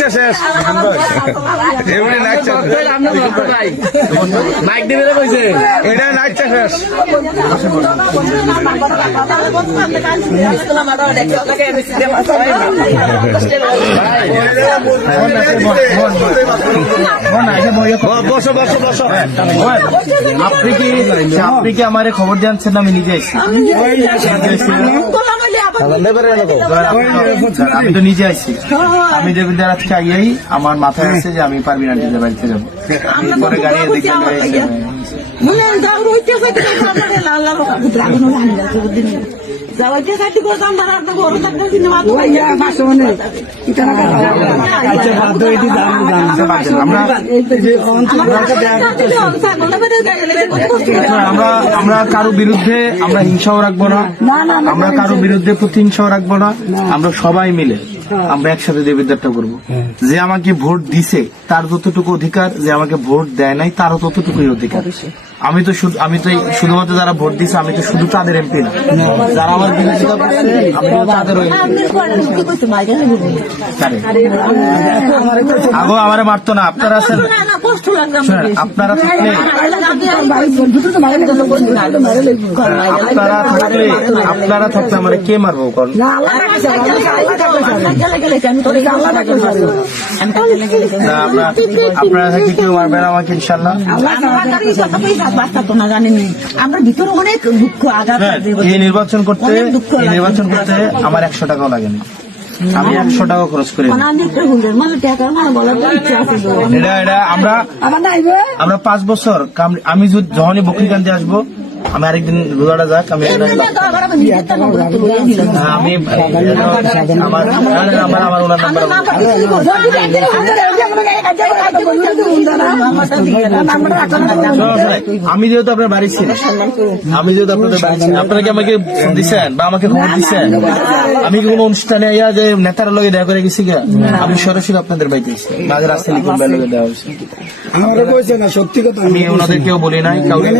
নাচছে শেষ এমনি নাচছে মাইক দিবে কইছে এটা নাচছে শেষ বসো বসো বসো আপনি কি আমার খবর জানছেন আমি নিজে এসেছি আমি তো নিজে আসছি আমি দেবিদ্যার আজকে আইয়াই আমার মাথায় আছে যে আমি পারবি না নিজের বাড়িতে যাবো পরে গাড়ি আমরা কারো বিরুদ্ধে আমরা হিংসাও রাখবো না, আমরা কারো বিরুদ্ধে প্রতিহিংসাও রাখবো না, আমরা সবাই মিলে আমরা একসাথে দেবিদ্যারটা করবো। যে আমাকে ভোট দিছে তার যতটুকু অধিকার, যে আমাকে ভোট দেয় নাই তারও ততটুকুই অধিকার। আমি তো শুধুমাত্র যারা ভোট দিছে আমি তো শুধু তাদের এমপি না, যারা আমার বিরোধিতা করছে আমি তাদেরও আগো আমারে মারতো না। আপনারা আছেন, আপনারা থাকলে আপনারা থাকলে আমার কে মারবো? আপনারা থাকলে কেউ মারবে না আমাকে ইনশাল্লাহ। আমরা ভিতরে অনেক দুঃখ আঘাত। এই নির্বাচন করতে আমার 100 টাকাও লাগেনি, আমি 100 টাকা খরচ করি। এটা আমরা 5 বছর আমি যখনই বকরিকান্দি আসবো আমি আরেকদিন রোজাটা যাক আমি আমার ওনার নাম্বার আমি যেহেতু আপনার বাড়ি ছিলেন, আপনারা কি আমাকে দিচ্ছেন বা আমাকে খবর দিচ্ছেন? আমি কি কোনো অনুষ্ঠানে ইয়া যে নেতার লগে দেখা করে গেছি গা? আমি সরাসরি আপনাদের বাড়িতে এসেছি, বাজার আসতে লিখুন লগে দেওয়া হয়েছে। আমি ওনাদেরকেও বলি নাই কাউকে।